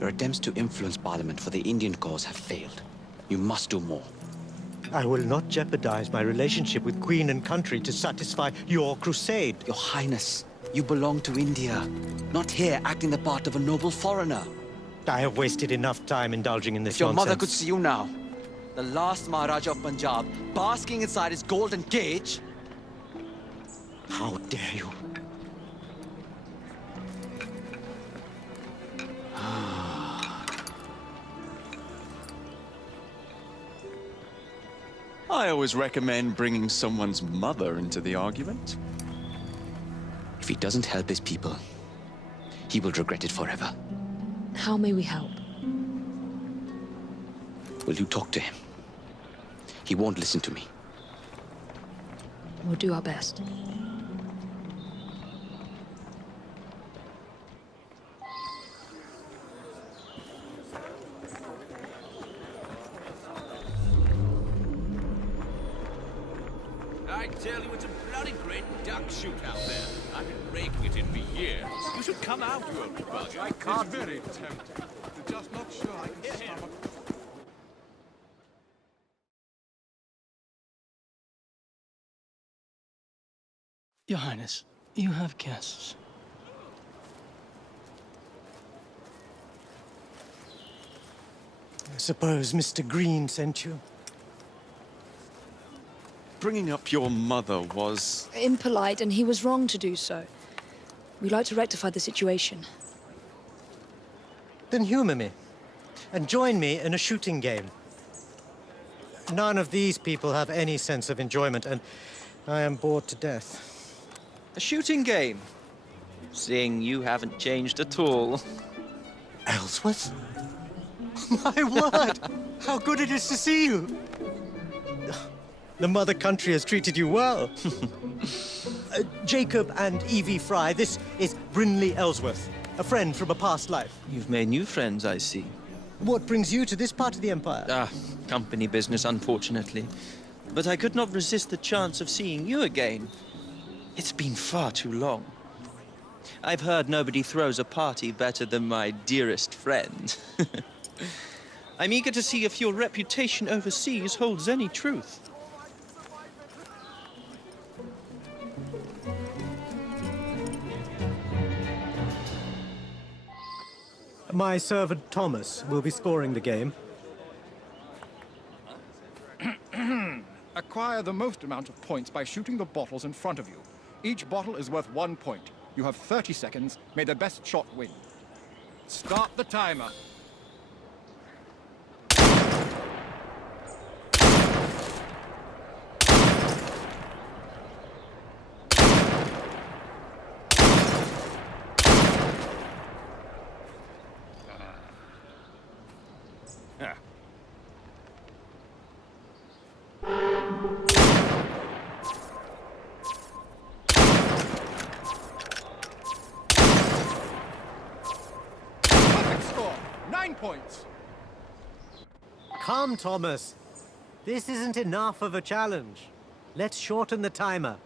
Your attempts to influence Parliament for the Indian cause have failed. You must do more. I will not jeopardize my relationship with Queen and country to satisfy your crusade. Your Highness, you belong to India, not here acting the part of a noble foreigner. I have wasted enough time indulging in this If your nonsense. mother could see you now, the last Maharaja of Punjab, basking inside his golden cage. How dare you? I always recommend bringing someone's mother into the argument. If he doesn't help his people, he will regret it forever. How may we help? Will you talk to him? He won't listen to me. We'll do our best. I tell you, it's a bloody great duck shoot out there. I've been raking it in for years. You should come out, you old bugger. I can't. It's very tempting. But just not sure I can stomach. Your Highness, you have guests. I suppose Mr. Green sent you. Bringing up your mother was... Impolite, and he was wrong to do so. We'd like to rectify the situation. Then humor me, and join me in a shooting game. None of these people have any sense of enjoyment, and I am bored to death. A shooting game? Seeing you haven't changed at all. Ellsworth? My word! How good it is to see you! The mother country has treated you well. Jacob and Evie Fry, this is Brinley Ellsworth, a friend from a past life. You've made new friends, I see. What brings you to this part of the Empire? Company business, unfortunately. But I could not resist the chance of seeing you again. It's been far too long. I've heard nobody throws a party better than my dearest friend. I'm eager to see if your reputation overseas holds any truth. My servant Thomas will be scoring the game. Acquire the most amount of points by shooting the bottles in front of you. Each bottle is worth 1 point. You have 30 seconds. May the best shot win. Start the timer. Perfect score. 9 points. Come, Thomas. This isn't enough of a challenge. Let's shorten the timer.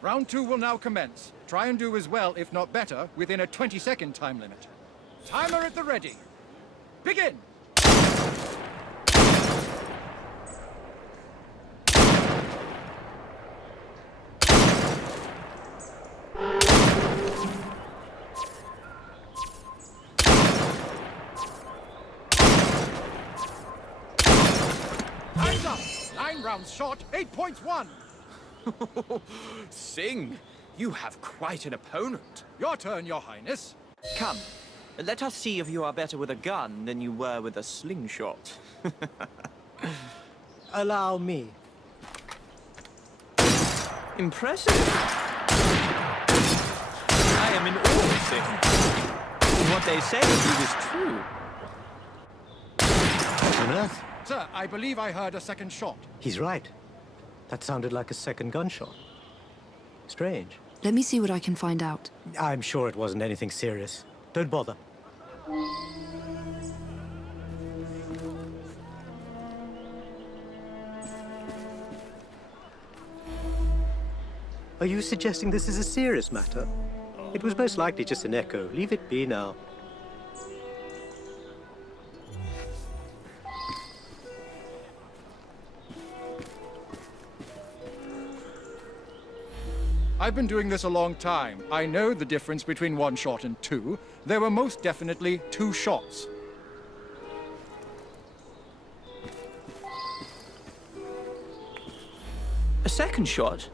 Round 2 will now commence. Try and do as well, if not better, within a 20-second time limit. Timer at the ready. Begin! Time's up! 9 rounds shot, 8 points won! Singh, you have quite an opponent. Your turn, Your Highness. Come, let us see if you are better with a gun than you were with a slingshot. Allow me. Impressive. I am in awe, Singh. What they say of you is true. What on earth? Sir, I believe I heard a second shot. He's right. That sounded like a second gunshot. Strange. Let me see what I can find out. I'm sure it wasn't anything serious. Don't bother. Are you suggesting this is a serious matter? It was most likely just an echo. Leave it be now. I've been doing this a long time. I know the difference between one shot and two. There were most definitely two shots. A second shot?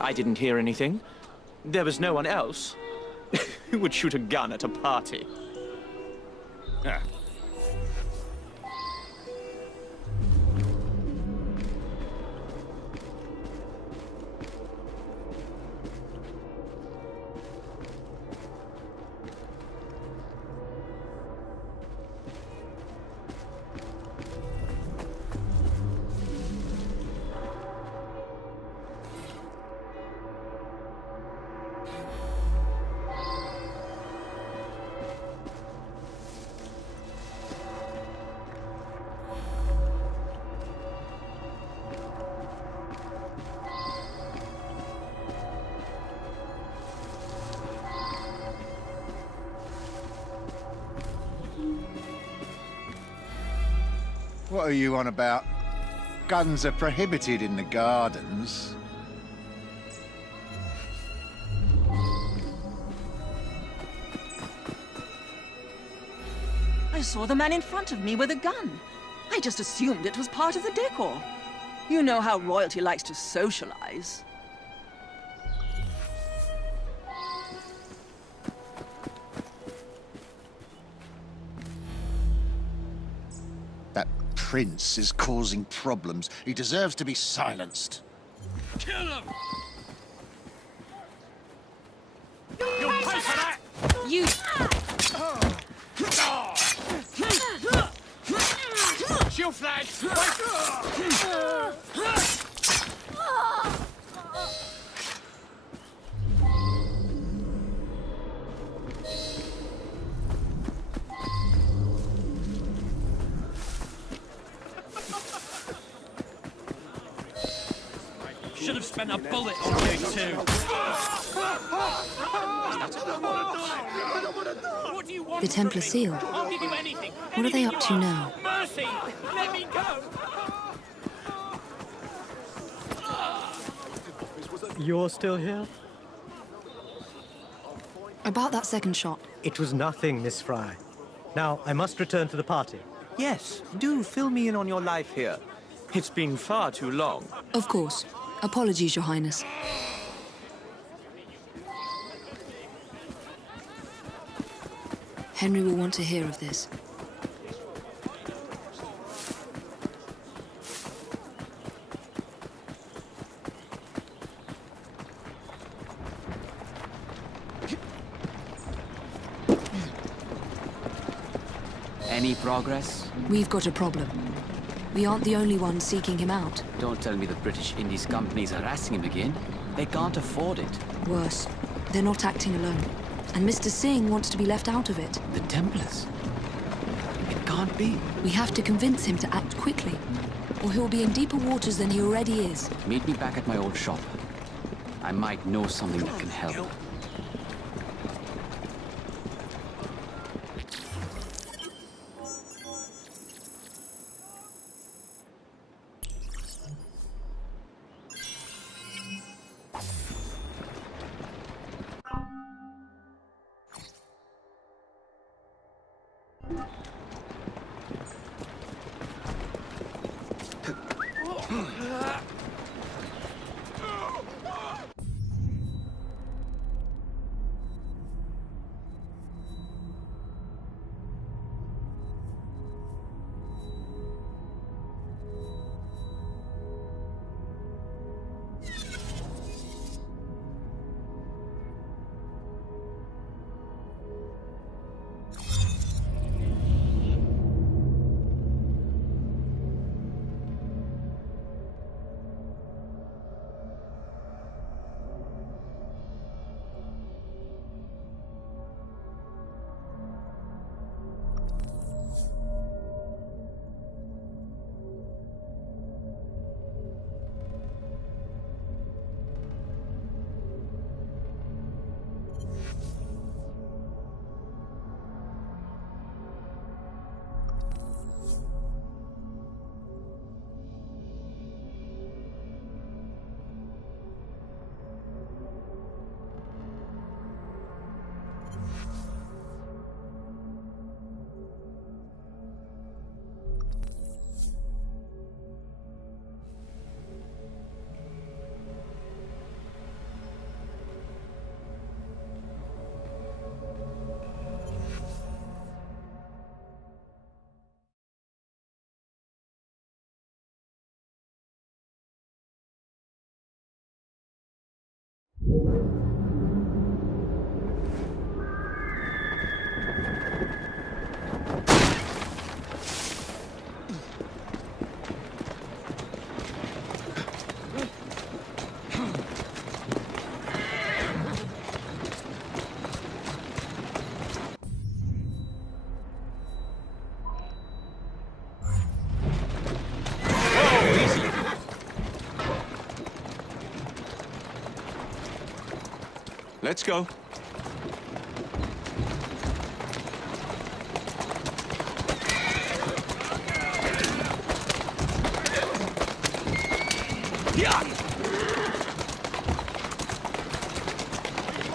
I didn't hear anything. There was no one else. Who would shoot a gun at a party? What are you on about? Guns are prohibited in the gardens. I saw the man in front of me with a gun. I just assumed it was part of the decor. You know how royalty likes to socialize. That prince is causing problems. He deserves to be silenced. Kill him! You'll pay for that! You... Shield flag! Should have spent a bullet on you too. What do you want? The Templar seal. I'll give you anything. What are they up to now? Mercy! Let me go! You're still here? About that second shot. It was nothing, Miss Fry. Now, I must return to the party. Yes, do fill me in on your life here. It's been far too long. Of course. Apologies, Your Highness. Henry will want to hear of this. Any progress? We've got a problem. We aren't the only ones seeking him out. Don't tell me the British Indies company is harassing him again. They can't afford it. Worse, they're not acting alone. And Mr. Singh wants to be left out of it. The Templars? It can't be. We have to convince him to act quickly, or he'll be in deeper waters than he already is. Meet me back at my old shop. I might know something that can help. Let's go. Yeah!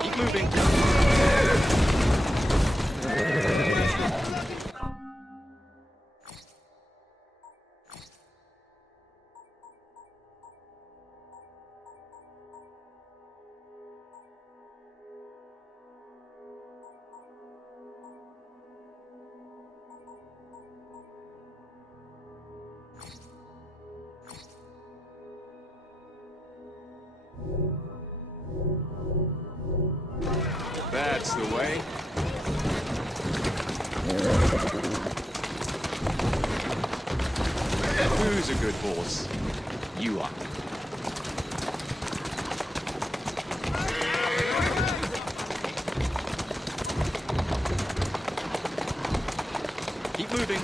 Keep moving. That's the way. Who's a good horse? You are. Keep moving.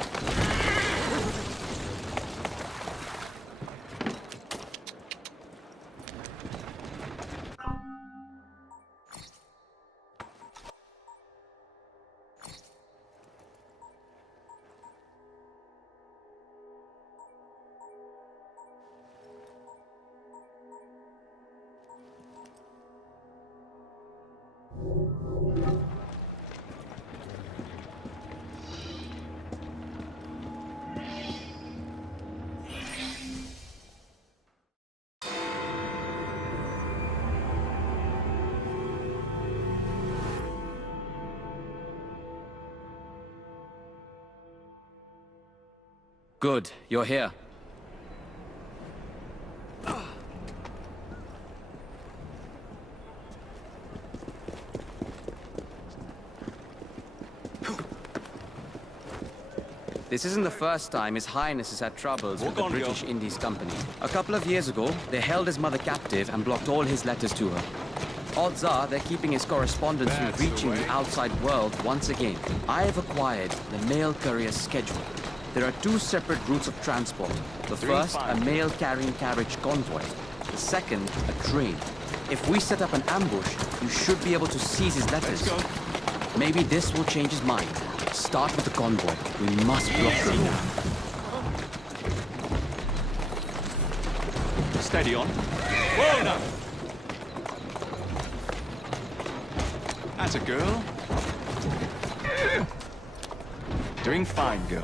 Good, you're here. This isn't the first time His Highness has had troubles with the British Indies Company. A couple of years ago, they held his mother captive and blocked all his letters to her. Odds are they're keeping his correspondence from reaching the outside world once again. I have acquired the mail courier schedule. There are two separate routes of transport. The first, a mail-carrying carriage convoy. The second, a train. If we set up an ambush, you should be able to seize his letters. Let's go. Maybe this will change his mind. Start with the convoy. We must block them now. Steady on. Whoa, now! That's a girl. Doing fine, girl.